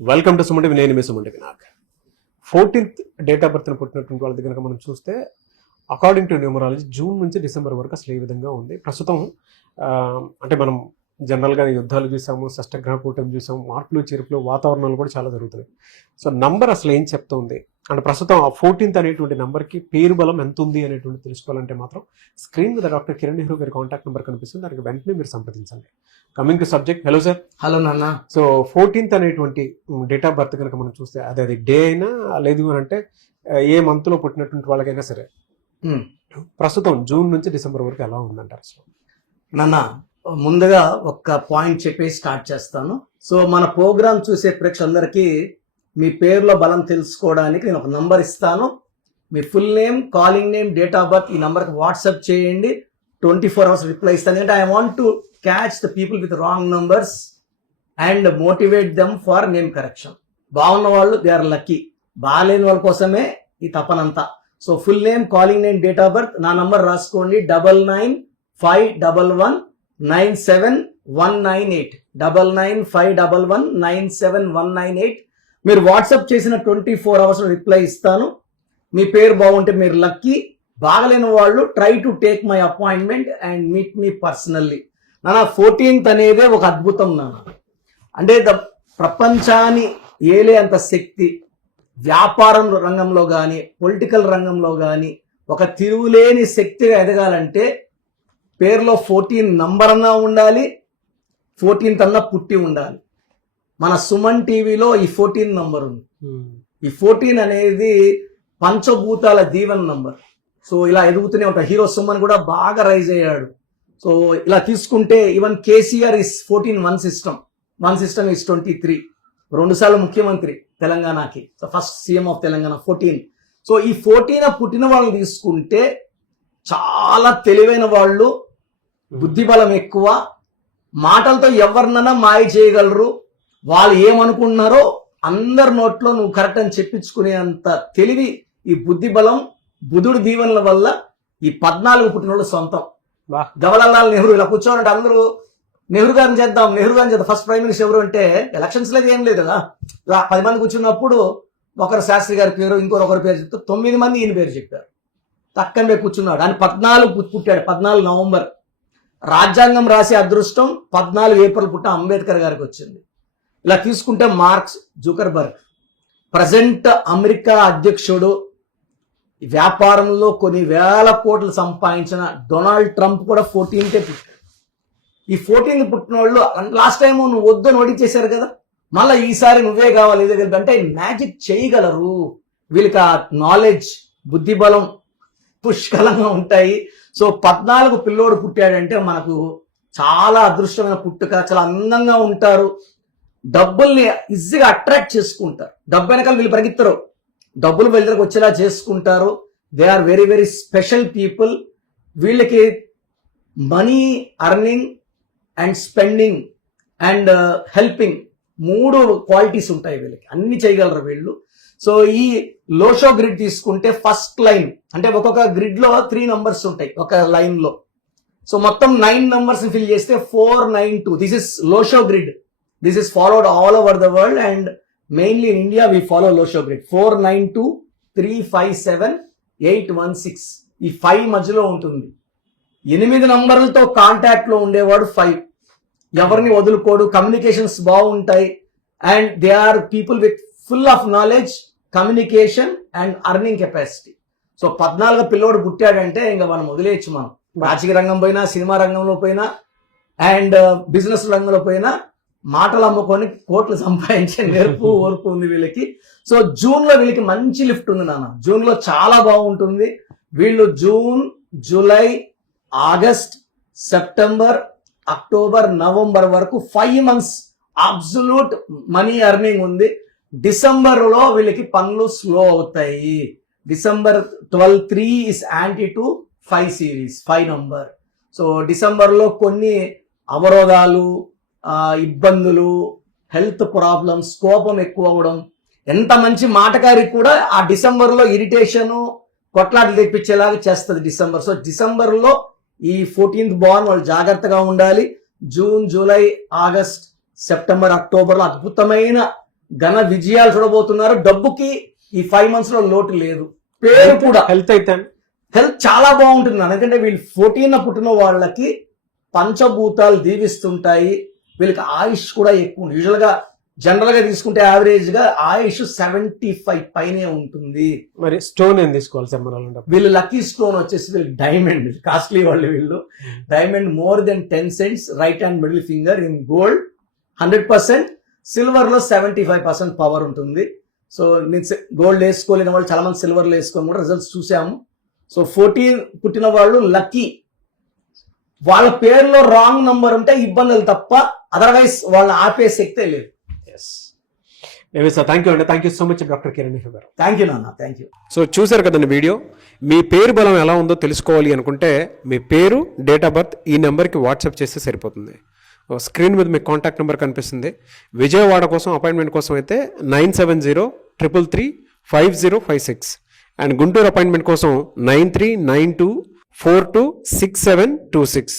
Welcome to సుమంటి నేను మీ సుమంటి Vinayak. 14th date of బర్త్ని పుట్టినటువంటి వాళ్ళ దగ్గర మనం చూస్తే అకార్డింగ్ టు న్యూమరాలజీ జూన్ నుంచి డిసెంబర్ వరకు అసలు ఏ విధంగా ఉంది ప్రస్తుతం. అంటే మనం జనరల్గా యుద్ధాలు చూసాము, షష్టగ్రహ కూటమి చూసాము, మార్పులు చేర్పులు వాతావరణాలు కూడా చాలా జరుగుతున్నాయి. సో నంబర్ అసలు ఏం చెప్తుంది అంటే ప్రస్తుతం ఆ 14th అనేటువంటి నెంబర్కి పేరు బలం ఎంత ఉంది అనేటువంటి తెలుసుకోవాలంటే మాత్రం స్క్రీన్ మీద డాక్టర్ కిరణ్ నెహ్రూ గారి కాంటాక్ట్ నెంబర్ కనిపిస్తుంది, దానికి వెంటనే మీరు సంప్రదించండి. Coming to subject. Hello sir. Hello నాన్న. సో 14th అనేటువంటి డేట్ ఆఫ్ బర్త్ కనుక మనం చూస్తే అది డే అయినా లేదు అని అంటే ఏ మంత్లో పుట్టినటువంటి వాళ్ళకైనా సరే ప్రస్తుతం జూన్ నుంచి డిసెంబర్ వరకు ఎలా ఉందంటారు అసలు? నాన్న, ముందుగా ఒక పాయింట్ చెప్పేసి స్టార్ట్ చేస్తాను. సో మన ప్రోగ్రామ్ చూసే ప్రేక్షకులందరికీ మీ పేరులో బలం తెలుసుకోవడానికి నేను ఒక నంబర్ ఇస్తాను. మీ full name, calling name, date of birth ఈ నంబర్కి వాట్సాప్ చేయండి. 24 hours రిప్లై ఇస్తాను. ఎందుకంటే I want to catch the people with wrong numbers and motivate them for name correction. బాగున్న వాళ్ళు దే ఆర్ లక్కీ, బాగాలేని వాళ్ళ కోసమే ఈ తపనంతా. So full name, calling name, date of birth, నా నంబర్ రాసుకోండి 9951197198 9951197198. మీరు వాట్సాప్ చేసిన 24 hours రిప్లై ఇస్తాను. మీ పేరు బాగుంటే మీరు లక్కీ, బాగలేని వాళ్ళు try to take my appointment and meet me personally. నాన్న 14th అనేదే ఒక అద్భుతం నాన్న. అంటే ప్రపంచాన్ని ఏలే అంత శక్తి వ్యాపారం రంగంలో కానీ పొలిటికల్ రంగంలో కానీ ఒక తిరుగులేని శక్తిగా ఎదగాలంటే పేరులో 14 నంబర్ అన్నా ఉండాలి, 14th అన్నా పుట్టి ఉండాలి. మన సుమన్ టీవీలో ఈ 14 నంబర్ ఉంది. ఈ 14 అనేది పంచభూతాల దీవెన నంబర్. సో ఇలా ఎదుగుతూనే ఉంటాయి. హీరో సుమన్ కూడా బాగా రైజ్ అయ్యాడు. సో ఇలా తీసుకుంటే even KCR is 14 one system is 23, 2 సార్లు ముఖ్యమంత్రి తెలంగాణకి. So first CM of Telangana 14. So ఈ 14 పుట్టిన వాళ్ళని తీసుకుంటే చాలా తెలివైన వాళ్ళు, బుద్ధిబలం ఎక్కువ, మాటలతో ఎవరినైనా మాయ చేయగలరు. వాళ్ళు ఏమనుకుంటున్నారో అందరి నోట్లో నువ్వు కరెక్ట్ అని చెప్పించుకునే అంత తెలివి, ఈ బుద్ధి బలం బుధుడు దీవెనల వల్ల ఈ 14 పుట్టినోళ్ళు సొంతం. జవహర్లాల్ నెహ్రూ ఇలా కూర్చోవాలంటే అందరూ నెహ్రూ గారిని చేద్దాం, నెహ్రూ గారిని చేద్దాం. ఫస్ట్ ప్రైమ్ మినిస్టర్ ఎవరు అంటే ఎలక్షన్స్ లేదు, ఏం లేదు కదా. ఇలా 10 మంది కూర్చున్నప్పుడు ఒకరు శాస్త్రి గారి పేరు, ఇంకొకరి పేరు చెప్తే 9 మంది ఈయన పేరు చెప్పారు. తక్కనే కూర్చున్నాడు. ఆయన 14 పుట్టాడు, 14 నవంబర్. రాజ్యాంగం రాసే అదృష్టం 14 ఏప్రిల్ పుట్టిన అంబేద్కర్ గారికి వచ్చింది. ఇలా తీసుకుంటే మార్క్స్ జుకర్బర్గ్, ప్రజెంట్ అమెరికా అధ్యక్షుడు, వ్యాపారంలో కొన్ని వేల కోట్లు సంపాదించిన డొనాల్డ్ ట్రంప్ కూడా 14th పుట్టాడు. ఈ 14th పుట్టిన వాళ్ళు లాస్ట్ టైం నువ్వు వద్దని ఓడించేశారు కదా, మళ్ళీ ఈసారి నువ్వే కావాలి ఇదే అంటే మ్యాజిక్ చేయగలరు. వీళ్ళకి ఆ నాలెడ్జ్, బుద్ధి బలం పుష్కలంగా ఉంటాయి. సో 14 పిల్లోడు పుట్టాడంటే మనకు చాలా అదృష్టమైన పుట్టుక. చాలా అందంగా ఉంటారు, డబ్బుల్ని ఈజీగా అట్రాక్ట్ చేసుకుంటారు. డబ్బు వెనకాల వీళ్ళు పరిగెత్తరు, డబ్బులు వీళ్ళ దగ్గరకు వచ్చేలా చేసుకుంటారు. They are very very special people. వీళ్ళకి money earning and spending and helping 3 qualities ఉంటాయి వీళ్ళకి, అన్ని చేయగలరు వీళ్ళు. సో ఈ లోషో గ్రిడ్ తీసుకుంటే ఫస్ట్ లైన్ అంటే ఒక్కొక్క గ్రిడ్ లో 3 నంబర్స్ ఉంటాయి ఒక లైన్ లో. సో మొత్తం 9 నంబర్స్ ఫిల్ చేస్తే 492. This is Lo Shu grid. This is followed all over the world and mainly in India we follow Lo Shu grid. 492 357 816. ఈ 5 మధ్యలో ఉంటుంది. 8 నంబర్లతో కాంటాక్ట్ లో ఉండేవాడు 5. ఎవరిని వదులుకోడు, కమ్యూనికేషన్స్ బాగుంటాయి and they are people with full of knowledge, communication and earning capacity. So 14 పిల్లోడు పుట్టాడంటే ఇంకా మనం వదిలేయచ్చు. మనం రాజకీయ రంగం పోయినా, సినిమా రంగంలో పోయినా అండ్ బిజినెస్ రంగంలో పోయినా మాటలు అమ్ముకొని కోట్లు సంపాదించే నేర్పు ఓర్పు ఉంది వీళ్ళకి. సో జూన్ లో వీళ్ళకి మంచి లిఫ్ట్ ఉంది నాన్న. జూన్ లో చాలా బాగుంటుంది. వీళ్ళు June, July, August, September, October, November వరకు 5 months అబ్సల్యూట్ మనీ అర్నింగ్ ఉంది. డిసెంబర్ లో వీళ్ళకి పనులు స్లో అవుతాయి. December 12 is anti to 5 series 5 number. So December లో కొన్ని అవరోధాలు, ఇబ్బందులు, హెల్త్ ప్రాబ్లమ్స్, కోపం ఎక్కువ అవడం, ఎంత మంచి మాటకారికి కూడా ఆ డిసెంబర్ లో ఇరిటేషను, కొట్లాటలు తెప్పించేలాగా చేస్తుంది డిసెంబర్. సో డిసెంబర్ లో ఈ 14th బార్న్ వాళ్ళు జాగ్రత్తగా ఉండాలి. జూన్, జూలై, ఆగస్ట్, సెప్టెంబర్, అక్టోబర్లో అద్భుతమైన ఘన విజయాలు చూడబోతున్నారు. డబ్బుకి ఈ 5 months లో లోటు లేదు. పేరు కూడా హెల్త్ అయితే హెల్త్ చాలా బాగుంటుంది. ఎందుకంటే వీళ్ళు 14న పుట్టిన వాళ్ళకి పంచభూతాలు దీవిస్తుంటాయి. వీళ్ళకి ఆయుష్ కూడా ఎక్కువ. యూజువల్ గా జనరల్ గా తీసుకుంటే యావరేజ్ గా ఆయుష్ 75 పైనే ఉంటుంది. మరి స్టోన్ ఏం తీసుకోవాలి సార్ మనం? వీళ్ళు లక్కీ స్టోన్ వచ్చేసి వీళ్ళు డైమండ్, కాస్ట్లీ వాళ్ళు వీళ్ళు. Diamond more than 10 cents, right hand middle finger in gold 100%. Silver లో 75% పవర్ ఉంటుంది. సో గోల్డ్ వేసుకోలేని వాళ్ళు చాలా మంది సిల్వర్లో వేసుకొని కూడా రిజల్ట్స్ చూసాము. సో 14 పుట్టిన వాళ్ళు లక్కీ. వాళ్ళ పేరులో రాంగ్ నంబర్ ఉంటే ఇబ్బందులు తప్ప అదర్వైజ్ వాళ్ళని ఆపే శక్తే లేదు. సార్ థ్యాంక్ యూ అండి. Thank you so much doctor Kiran Nehru గారు. థ్యాంక్ యూ నాన్న, థ్యాంక్ యూ. సో చూసారు కదండి వీడియో. మీ పేరు బలం ఎలా ఉందో తెలుసుకోవాలి అనుకుంటే మీ పేరు, డేట్ ఆఫ్ బర్త్ ఈ నెంబర్కి వాట్సాప్ చేస్తే సరిపోతుంది. స్క్రీన్ మీద మీకు కాంటాక్ట్ నెంబర్ కనిపిస్తుంది. విజయవాడ కోసం అపాయింట్మెంట్ కోసం అయితే 9703335056 అండ్ గుంటూరు అపాయింట్మెంట్ కోసం 9392426726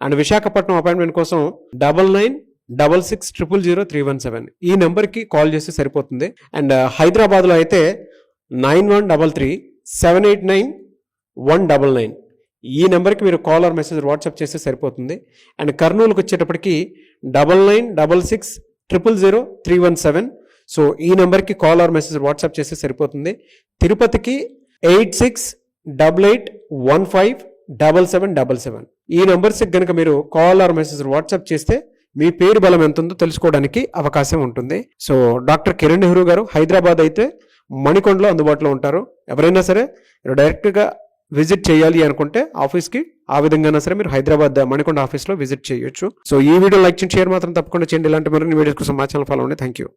అండ్ విశాఖపట్నం అపాయింట్మెంట్ కోసం 9966000317 ఈ నెంబర్కి కాల్ చేస్తే సరిపోతుంది. అండ్ హైదరాబాద్లో అయితే 9133789199 ఈ నెంబర్కి మీరు కాల్ ఆర్ మెసేజ్ వాట్సాప్ చేస్తే సరిపోతుంది. అండ్ కర్నూలుకి వచ్చేటప్పటికి 9966000317 సో ఈ నెంబర్కి కాల్ ఆర్ మెసేజ్ వాట్సాప్ చేస్తే సరిపోతుంది. తిరుపతికి 8688157777 ఈ నెంబర్స్కి కనుక మీరు కాల్ ఆర్ మెసేజ్ వాట్సాప్ చేస్తే మీ పేరు బలం ఎంత ఉందో తెలుసుకోవడానికి అవకాశం ఉంటుంది. సో డాక్టర్ కిరణ్ నెహ్రూ గారు హైదరాబాద్ అయితే మణికొండలో అందుబాటులో ఉంటారు. ఎవరైనా సరే డైరెక్ట్గా విజిట్ చేయాలి అనుకుంటే ఆఫీస్కి ఆ విధంగా సరే మీరు హైదరాబాద్ మణికొండ ఆఫీస్లో విజిట్ చేయొచ్చు. సో ఈ వీడియో లైక్ చేయండి, షేర్ మాత్రం తప్పకుండా చేయండి. ఇలాంటి మరిన్ని వీడియోస్ కోసం మా ఛానల్ ఫాలో అవ్వండి. Thank you.